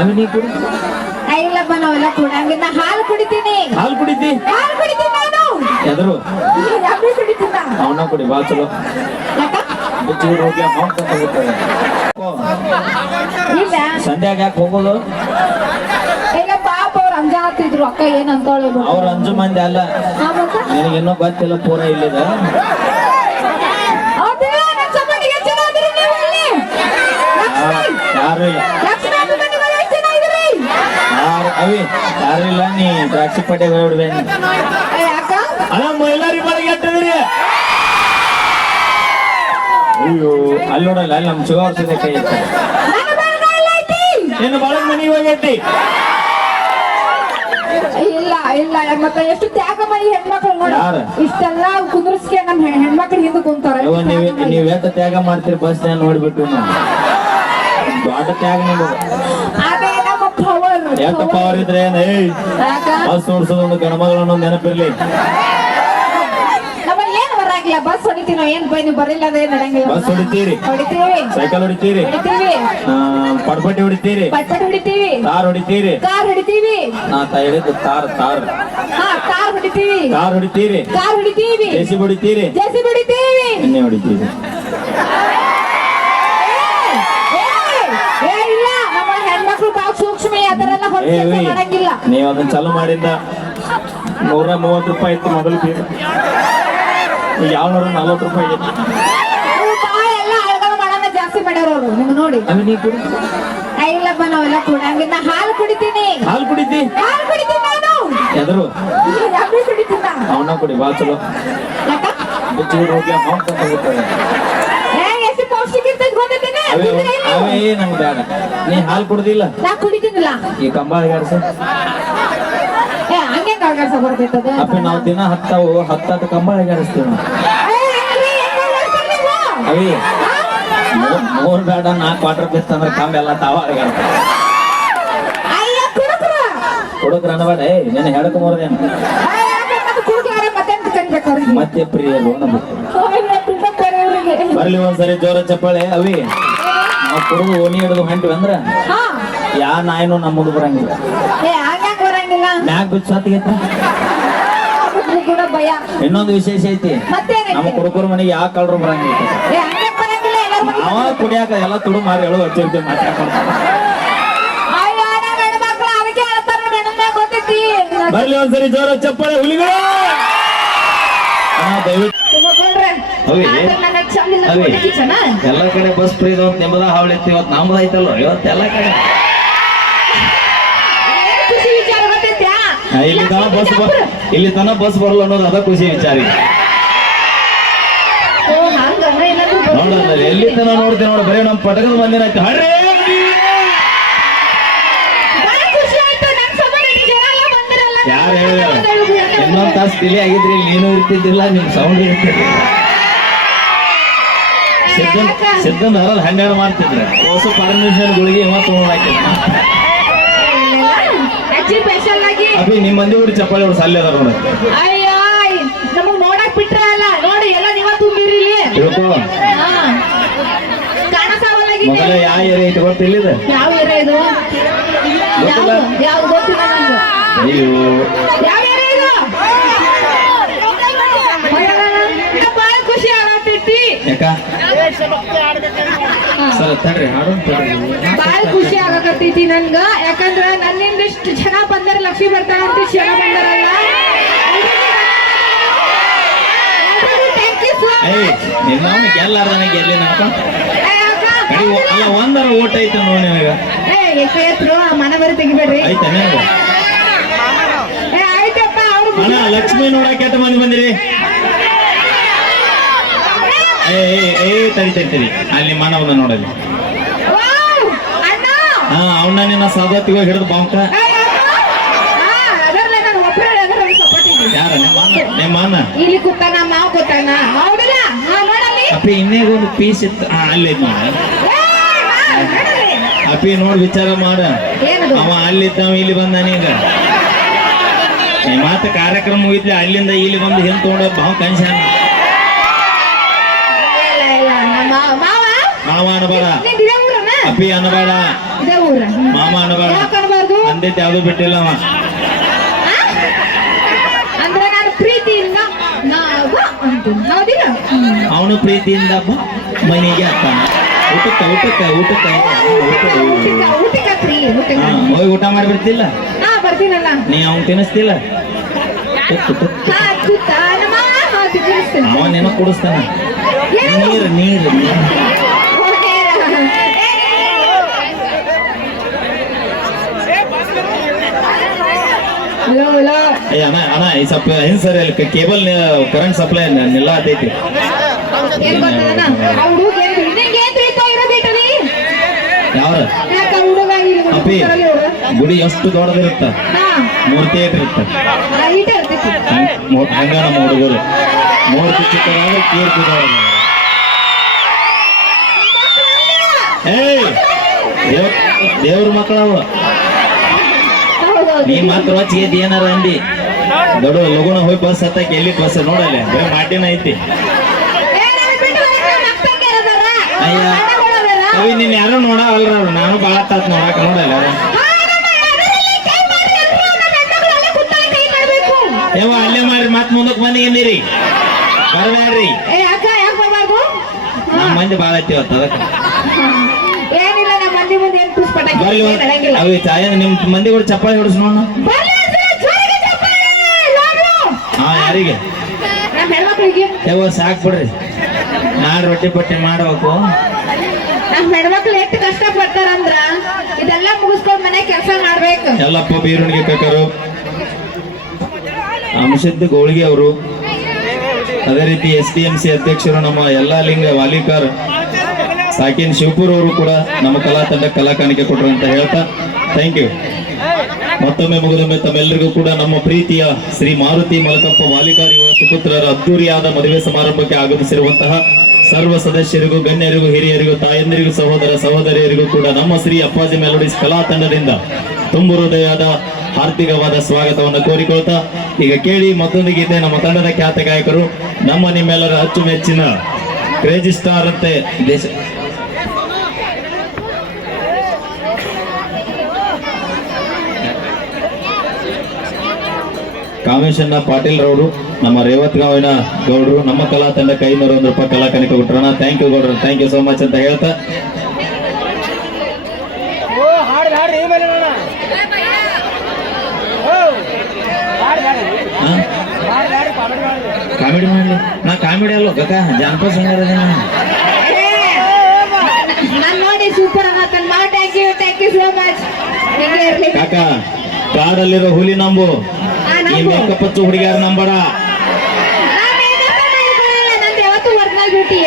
ಅವಿ ನೀ ಕುಡಿ. ಇಲ್ಲಪ್ಪ ನಾವೆಲ್ಲ ಕುಡಂಗಿಲ್ಲ. ಹಾಲು ಕುಡಿತೀನಿ. ಹಾಲು ಕುಡಿತಿ? ಹಾಲು ಕುಡಿತೀನಿ ನಾನು. ಎದರು ಯಾಕೆ ಕುಡಿತೀನ? ಅವನ ಕುಡಿ ಬಾಳ ಚಲೋ. ಯಾಕ? ಬುಜ್ಜಿಗೆ ಹೋಗಿ ಹಾಕ್ಕೊಂಡು ಹೋಗ್ತಾರೆ. ಇಲ್ಲ ಸಂಧ್ಯಾಗ ಯಾಕೆ ಹೋಗೋದು? ಇಲ್ಲ ಪಾಪ ಅವ್ರು ಅಂಜಾತಿದ್ರು ಅಕ್ಕ ಏನಂತಾಳೆ. ಅವ್ರ ಅಂಜು ಮಂದಿ ಅಲ್ಲ, ನಿನಗೇನೋ ಗೊತ್ತಿಲ್ಲ ಪೂರ ಇಲ್ಲಿದ. ಯಾರು ಇಲ್ಲ ಅವಿ, ಯಾರು ಇಲ್ಲ. ನೀ ದ್ರಾಕ್ಷಿ ಪಡ್ಡೆ ಹೊರಡ್ಬೇ. ಅಲ್ಲ ಎಲ್ಲಾರಿ ಬಳಗೆ ಎಟ್ಟಿದ್ರಿ. ಅಯ್ಯೋ ಅಲ್ಲಿ ನೋಡಲ್ಲ, ಅಲ್ಲಿ ನಮ್ ಶಿವಾರ್ಸದ ಕೈ ಇತ್ತು. ಏನು ಬಳಗ ಮನಿ ಹೋಗೈತಿ? ಇಲ್ಲ ಇಲ್ಲ ಮತ್ತೆ ಎಷ್ಟು ತ್ಯಾಗ ಮಾಡಿ ಹೆಣ್ಮಕ್ಳು ನೋಡಿ ಇಷ್ಟೆಲ್ಲ ಕುಂದ್ರಸ್ಕೆ ನಮ್ ಹೆಣ್ಮಕ್ಳು ಹಿಂದೆ ಕುಂತಾರ. ನೀವ್ ಎಷ್ಟು ತ್ಯಾಗ ಮಾಡ್ತೀರಿ ಬಸ್ ನೋಡ್ಬಿಟ್ಟು ನಾವು ದೊಡ್ಡ ತ್ಯಾಗ ನಿಮ್ದು. ಅದೇ ನಮ್ಮ ಪವರ್. ಎಷ್ಟು ಪವರ್ ಇದ್ರೆ ಏನ್ ಬಸ್ ಓಡಿಸೋದು ಒಂದು ಗಣಮಗಳು ಅನ್ನೋದು ನೆನಪಿರ್ಲಿ. ನಮ್ಮಲ್ಲಿ ಏನ್ ಬರಂಗಿಲ್ಲ, ಬಸ್ ಹೊಡಿತೀವಿ ಏನ್ ಬೈ ನೀವು ಬರಿಲ್ಲ ಅದೇ ನಡೆಯಂಗಿಲ್ಲ. ಬಸ್ ಹೊಡಿತೀರಿ, ಹೊಡಿತೀವಿ, ಸೈಕಲ್ ಹೊಡಿತೀರಿ, ಹೊಡಿತೀವಿ, ಪಟ್ಪಟ್ಟಿ ಹೊಡಿತೀರಿ, ಪಟ್ಪಟ್ ಹೊಡಿತೀವಿ, ಕಾರ್ ಹೊಡಿತೀರಿ, ಕಾರ್ ಹೊಡಿತೀವಿ. ನಾ ಹೇಳಿದ್ದು ತಾರ್ ತಾರ್. ಹಾ ಕಾರ್ ಹೊಡಿತೀವಿ, ಕಾರ್ ಹೊಡಿತೀರಿ, ಕಾರ್ ಹೊಡಿತೀವಿ, ಜೆಸಿ ಹೊಡಿತೀರಿ, ಜೆಸಿ ಹೊಡಿತೀವಿ, ಎಣ್ಣೆ ಹೊಡಿತೀರಿ. ಇಲ್ಲ ನಮ್ಮ ಹೆಣ್ಮಕ್ಳು ಬಾಳ ಸೂಕ್ಷ್ಮ ಅದರೆಲ್ಲ ಮಾಡಂಗಿಲ್ಲ. ನೀವ್ ಅದನ್ನ ಚಾಲು ಮಾಡಿದ್ದ 130 ರೂಪಾಯಿ ಇತ್ತು ಮೊದಲು ಬೀರ್. ಈಗ ಯಾವ 140 ರೂಪಾಯಿ ಐತಿ. ಎಲ್ಲ ಅಳಗಡ ಮಾಡೋಣ ಜಾಸ್ತಿ ಮಾಡ್ಯಾರ ಅವರು. ನಿಮ್ಗೆ ನೋಡಿ ಅವಿ ನೀ ಕುಡಿ. ಇಲ್ಲಪ್ಪ ನಾವೆಲ್ಲ ಕುಡಂಗಿಲ್ಲ. ಹಾಲು ಕುಡಿತೀನಿ. ಹಾಲು ಕುಡಿತಿ? ಹಾಲು ಕುಡಿತೀನಿ ನಾನು. ಎದರು ಯಾಕೆ ಕುಡಿತೀನ? ಅವನ ಕುಡಿ ಬಾಳ ಚಲೋ. ಯಾಕ? ಬುಜ್ಜಿಗೆ ಹೋಗಿ ಹಾಕ್ಕೊಂಡು ಹೋಗ್ತಾರೆ. ಎಷ್ಟು ಪೌಷ್ಟಿಕ ಇರ್ತೈತೆ ಗೊತ್ತೈತೇನೆ? ಅವೇ ನಂಗೆ ಬೇಡ. ನೀ ಹಾಲು ಕುಡ್ದಿಲ್ಲ? ನಾ ಕುಡಿತೀನಿಲ್ಲ. ಈ ಕಂಬ ಅಳಗಾಡ್ಸ. ಹಂಗೆ ಅಳಗಾಡ್ಸ ಬರ್ತೈತದ. ಅಪ್ಪಿ ನಾವು ದಿನ 10 ಕಂಬ ಅಳಗಾಡಿಸ್ತೀವಿ ನಾವು. ಅವಿ 3 ಬೇಡ 4 ಕ್ವಾರ್ಟರ್ ಬೇಸ್ ಅಂದ್ರೆ ಕಂಬ ಎಲ್ಲ ತಾವ ಅಳಗಾಡ್ತಾರೆ. ಕೊಡಕ್ರ ಅನ್ಬೇಡ. ನೆನೆ ಹೆಡಕ ಮರದೇನು ಮತ್ತೆ ಪ್ರಿಯರು ಬರ್ಲಿ ಒಂದ್ಸರಿ ಜೋರ ಚಪ್ಪಾಳೆ. ಅವಿ ನಾವು ಕುಡಿದು ಓಣಿ ಹಿಡಿದು ಹೊಂಟಿವಿ ಅಂದ್ರ ಯಾ ನಾಯಿನೂ ನಮ್ಮ ಮುಂದೆ ಬರಂಗಿಲ್ಲ. ಮ್ಯಾಗ್ ಬಿಚ್ಚ ಸತ್ತಿಗೈತಿ. ಇನ್ನೊಂದು ವಿಶೇಷ ಐತಿ, ನಮ್ಮ ಕುಡುಕರ ಮನೆಗೆ ಯಾವ ಕಳ್ರು ಬರಂಗಿಲ್ಲ. ನಾವ ಕುಡಿಯಾಕ ಎಲ್ಲ ತುಡು ಮಾರಿ ಹೇಳು ಹಚ್ಚಿರ್ತೀವಿ ಮಾತಾಡ್ಕೊಂತ. ಬರ್ಲಿ ಒಂದ್ಸರಿ ಜೋರ ಚಪ್ಪಾಳೆ ಹುಲಿಗಳು. ಎಲ್ಲ ಕಡೆ ಬಸ್ ಫ್ರೀ ಇದಾವ, ನಿಮ್ಮದ ಹಾವಳಿ ಇತ್ತು. ಇವತ್ತು ನಮ್ಮದ ಐತಲ್ಲ, ಇವತ್ತು ಎಲ್ಲ ಕಡೆ ಇಲ್ಲಿ ತನ ಬಸ್ ಬರಲ್ಲ ಅನ್ನೋದು ಅದ ಖುಷಿ ವಿಚಾರ. ನೋಡ ಎಲ್ಲಿ ತನ ನೋಡ್ತೀವಿ ನೋಡ, ಬರೀ ನಮ್ ಪಟಕದ ಮಂದಿನ ಆಯ್ತು. ಹಳ್ಳಿ ಯಾರು ಹೇಳಿದಾರ? ಇನ್ನೊಂದು ತಾಸು ಡಿಲೇ ಆಗಿದ್ರಿ, ನೀನು ಇರ್ತಿದ್ದಿಲ್ಲ, ನಿಮ್ ಸೌಂಡ್ ಇರ್ತಿದ್ದಿಲ್ಲ. ಸಿದ್ದನ್ ಹರದ್ 12 ಮಾಡ್ತಿದ್ರೆ ಹೊಸ ಪರ್ಮಿಷನ್ ಗುಳಿಗೆ ಇವತ್ತು ಅಭಿ ನಿಮ್ಮ ಮಂದಿ ಊರಿ ಚಪ್ಪಾಳಿ ಅವ್ರು ಸಾಲಿ ಅದಾರ ನೋಡ. ನಮಗ್ ನೋಡಕ್ ಬಿಟ್ರೆ ಅಲ್ಲ ನೋಡಿ ಎಲ್ಲ ನೀವ ತುಂಬಿರಿ. ತಿಳ್ಕೊ ಮೊದಲ ಯಾವ ಏರಿಯಾ ಐತಿ ಗೊತ್ತಿಲ್ಲ? ಯಾವ ಏರಿಯಾ ಇದು? ಯಾವ್ದು ಗೊತ್ತಿಲ್ಲ ನಂಗೆ. ಅಯ್ಯೋ ಯಾವ ಏರಿಯಾ ಇದು? ಬಾಳ ಖುಷಿ ಆಗತೈತಿ. ಯಾಕ ಸರ್ ತಡ್ರಿ ಹಾಡು ಬಾಳ ಖುಷಿ ಆಗತೈತಿ ನನ್ಗ. ಯಾಕಂದ್ರ ನನ್ನಿಂದ ಇಷ್ಟು ಜನ ಬಂದಾರ, ಲಕ್ಷ್ಮಿ ಬರ್ತಾರಂತ ಜನ ಬಂದಾರಲ್ಲ. ಗೆಲ್ಲಾರ್ದನ ಗೆಲ್ಲಿ ನಪ್ಪ. ಅಲ್ಲ ಒಂದರ ಓಟ್ ಐತೆ ನೋಡಿ ನಿನಗ. ಮನ ಬರಿ ತೆಗಿಬೇಡ್ರಿ. ಐತೆ ಆಯ್ತಪ್ಪ. ಅಣ್ಣ ಲಕ್ಷ್ಮಿ ನೋಡಕ್ ಕೆಟ್ಟ ಮಂದಿ ಬಂದಿರಿ. ತಡಿ ಅಲ್ಲಿ ಮಾನವನ ನೋಡಲಿ. ಹಾ ಅವನ್ನ ನಿನ್ನ ಸವದತ್ತಿಗೆ ಹಿಡಿದು ಬಾಂಕ. ಯಾರ ನಿಮ್ಮ ಅಣ್ಣ ಇಲ್ಲಿ ಕೂತಾನ, ಮಾವು ಕೂತಾನ. ಅಪ್ಪಿ ಇನ್ನೇಗ ಒಂದು ಪೀಸ್ ಇತ್ತು ಅಲ್ಲಿ ನೋಡ. ಅಪ್ಪಿ ನೋಡಿ ವಿಚಾರ ಮಾಡ. ಅವ ಅಲ್ಲಿದ್ದವ ಇಲ್ಲಿ ಬಂದಾನೀಗ. ಮಾತು ಕಾರ್ಯಕ್ರಮ ಮುಗಿದ್ಲಿ, ಅಲ್ಲಿಂದ ಇಲ್ಲಿ ಬಂದು ಹಿಂದ್ ತಗೊಂಡ ಬಾವು ಕನ್ಸಾನ. ಮಾವ ಅನ್ಬೇಡ. ಅಪ್ಪಿ ಅನ್ನಬೇಡ, ಇದೇ ಊರ ಮಾಮ ಅನ್ನಬೇಡ, ಯಾಕೆ ಅನ್ಬಾರ್ದು ಅಂದಿತ್ತು ಯಾವ್ದು ಬಿಟ್ಟಿಲ್ಲವ. ಅಂದ್ರೆ ನಾನು ಪ್ರೀತಿಯಿಂದ ನಾವ ಅಂತೀನಿ ಹೌದಿಲ್ಲ ಅವನು ಪ್ರೀತಿಯಿಂದ ಮನೆಗೆ ಹಾಕ್ತಾನ. ಊಟಕ್ಕ ಊಟಕ್ಕ ಊಟಕ್ಕ ಊಟಕ್ಕೆ ಫ್ರೀ ಊಟಕ್ಕೆ ಹೋಗಿ ಊಟ ಮಾಡಿ ಬರ್ತಿಲ್ಲ, ಹಾ ಬರ್ತೀನಲ್ಲ ನೀ ಅವ್ನ್ ತಿನ್ನಿಸ್ತಿಲ್ಲ, ಹಾ ಕೂತ ನಮ್ಮ ಹಾ ತಿನ್ನಿಸ್ತೀನಿ ಅವ ನಿನಗ್ ಕುಡಿಸ್ತಾನ. ನೀರು ನೀರು ಹಲೋ ಹಲೋ ಏ ಅಣ್ಣ ಅಣ್ಣ ಈ ಸ್ವಲ್ಪ ಏನ್ ಸರ್ ಇಲ್ಲಿ ಕೇಬಲ್ ಕರೆಂಟ್ ಸಪ್ಲೈ ನಿಲ್ಲ ಆತೈತಿ. ಏನ್ ಗೊತ್ತದ ಆ ಹುಡುಗ ಏನ್ ತಿಳಿತಾ ಇರೋದೇಟರಿ ಯಾವ್ರ ಯಾಕ ಹುಡುಗ ಅಪ್ಪಿ ಗುಡಿ ಎಷ್ಟು ದೊಡ್ಡದಿರುತ್ತ, ಹಾ ಮೂರ್ತಿ ಇಟ್ಟಿರುತ್ತ. ಇಟ ಇರ್ತೈತಿ ಹಂಗ ನಮ್ಮ ಹುಡುಗರು ಮೂರ್ತಿ ಚಿಕ್ಕದಾಗ ಕೀರ್ತಿ ದೊಡ್ಡದ. ಏಯ್ ದೇವ್ರ ಮಕ್ಕಳವ ನೀ ಮಾತ್ರ ಚೇದ್ ಏನಾರ ಅಂದಿ ದೊಡ್ಡ ಲಗುಣ ಹೋಗಿ ಬಸ್ ಹತ್ತಕ್ಕೆ ಎಲ್ಲಿ ಬಸ್ ನೋಡಲ್ಲ ಬರೀ ಮಾಟಿನ ಐತಿ. ಅಯ್ಯ ಅವಿ ನೀನ್ ಯಾರು ನೋಡವಲ್ರ ಅವ್ರು, ನಾನು ಬಾಳ ತಾತ್ ನೋಡಕ್ ನೋಡಲ್ಲ. ಏವ ಅಲ್ಲೇ ಮಾಡ್ರಿ ಮತ್ ಮುಂದಕ್ ಬಂದಿ ಏನಿರಿ ಬರ್ಬ್ಯಾಡ್ರಿ, ನಮ್ಮ ಮಂದಿ ಬಾಳ ಐತಿವತ್ತ ಅದಕ್ಕೆ ಏನಿಲ್ಲ ನಮ್ಮ ಮಂದಿ ಮುಂದೆ ಏನ್ ಪುಷ್ಪಟ ಬರ್ಲಿ ಅವಿ ಚಾಯ ನಿಮ್ ಮಂದಿ ಕೂಡ ಚಪ್ಪಾಳಿ ಹೊಡಿಸ್ ನೋಡ. ಹಾ ಯಾರಿಗೆ ನಮ್ಮ ಹೆಣ್ಮಕ್ಳಿಗೆ ಯಾವ ಸಾಕ್ ಬಿಡ್ರಿ, ನಾಡ್ ರೊಟ್ಟಿ ಪಟ್ಟಿ ಮಾಡ್ಬೇಕು. ನಮ್ಮ ಹೆಣ್ಮಕ್ಳು ಎಷ್ಟು ಕಷ್ಟ ಪಡ್ತಾರಂದ್ರ ಇದೆಲ್ಲ ಮುಗಿಸ್ಕೊಂಡ್ ಮನೆ ಕೆಲಸ ಮಾಡ್ಬೇಕು. ಎಲ್ಲಪ್ಪ ಬೀರುಣಿಗೆ ಕಕ್ಕರು, ಅಂಶದ್ದು ಗೋಳಿಗೆ ಅವರು, ಅದೇ ರೀತಿ SDMC ಅಧ್ಯಕ್ಷರು ನಮ್ಮ ಎಲ್ಲಾ ಲಿಂಗ ವಾಲಿಕಾರ್ ಸಾಕಿನ್ ಶಿವಪುರ್ ಅವರು ಕೂಡ ನಮ್ಮ ಕಲಾ ತಂಡ ಕಲಾ ಕಾಣಿಕೆ ಕೊಟ್ಟರು ಅಂತ ಹೇಳ್ತಾ ಥ್ಯಾಂಕ್ ಯು. ಮತ್ತೊಮ್ಮೆ ಮುಗಿದೊಮ್ಮೆ ತಮ್ಮೆಲ್ಲರಿಗೂ ಕೂಡ ನಮ್ಮ ಪ್ರೀತಿಯ ಶ್ರೀ ಮಾರುತಿ ಮಲಕಪ್ಪ ವಾಲಿಕಾರ್ ಇವರ ಸುಪುತ್ರರ ಅದ್ದೂರಿಯಾದ ಮದುವೆ ಸಮಾರಂಭಕ್ಕೆ ಆಗಮಿಸಿರುವಂತಹ ಸರ್ವ ಸದಸ್ಯರಿಗೂ, ಗಣ್ಯರಿಗೂ, ಹಿರಿಯರಿಗೂ, ತಾಯಂದಿರಿಗೂ, ಸಹೋದರ ಸಹೋದರಿಯರಿಗೂ ಕೂಡ ನಮ್ಮ ಶ್ರೀ ಅಪ್ಪಾಜಿ ಮೆಲೋಡಿಸ್ ಕಲಾ ತಂಡದಿಂದ ತುಂಬು ಹೃದಯದ ಹಾರ್ದಿಕವಾದ ಸ್ವಾಗತವನ್ನು ಕೋರಿಕೊಳ್ತಾ ಈಗ ಕೇಳಿ ಮತ್ತೊಂದು ಗೀತೆ ನಮ್ಮ ತಂಡದ ಖ್ಯಾತ ಗಾಯಕರು ನಮ್ಮ ನಿಮ್ಮೆಲ್ಲರ ಅಚ್ಚುಮೆಚ್ಚಿನ ಕ್ರೇಜಿ ಸ್ಟಾರ್ ಅಂತೆ ದೇಶ ಕಾಮೇಶಣ್ಣ ಪಾಟೀಲ್ ರವರು, ನಮ್ಮ ರೇವತ್ಗಾವಿನ ಗೌಡ್ರು, ನಮ್ಮ ಕಲಾ ತಂಡಕ್ಕೆ 501 ರೂಪಾಯಿ ಕಲಾ ಕಾಣಿಕೆ ಕೊಟ್ಟರೋಣ. ಥ್ಯಾಂಕ್ ಯು ಗೌಡ್ರು, ಥ್ಯಾಂಕ್ ಯು ಸೋ ಮಚ್ ಅಂತ ಹೇಳ್ತಾ ಕಾಮಿಡಿ ಮಾಡ್ಲಿ. ನಾ ಕಾಮಿಡಿ ಅಲ್ವ ಕಕ್ಕ, ಜಾನಪದ ಸಿಂಗರ್ ನಾನ್ ನೋಡಿ ಸೂಪರ್ ಆಗತ್ತ ಥ್ಯಾಂಕ್ ಯು ಸೋ ಮಚ್. ಕಾಕ ಕಾಡಲ್ಲಿರೋ ಹುಲಿ ನಂಬು, ಈ ಮೇಕಪ್ ಹಚ್ಚು ಹುಡುಗಿಯಾರ ನಂಬರ. ನಂದು ಯಾವತ್ತು ಒರಿಜಿನಲ್ ಬ್ಯೂಟಿ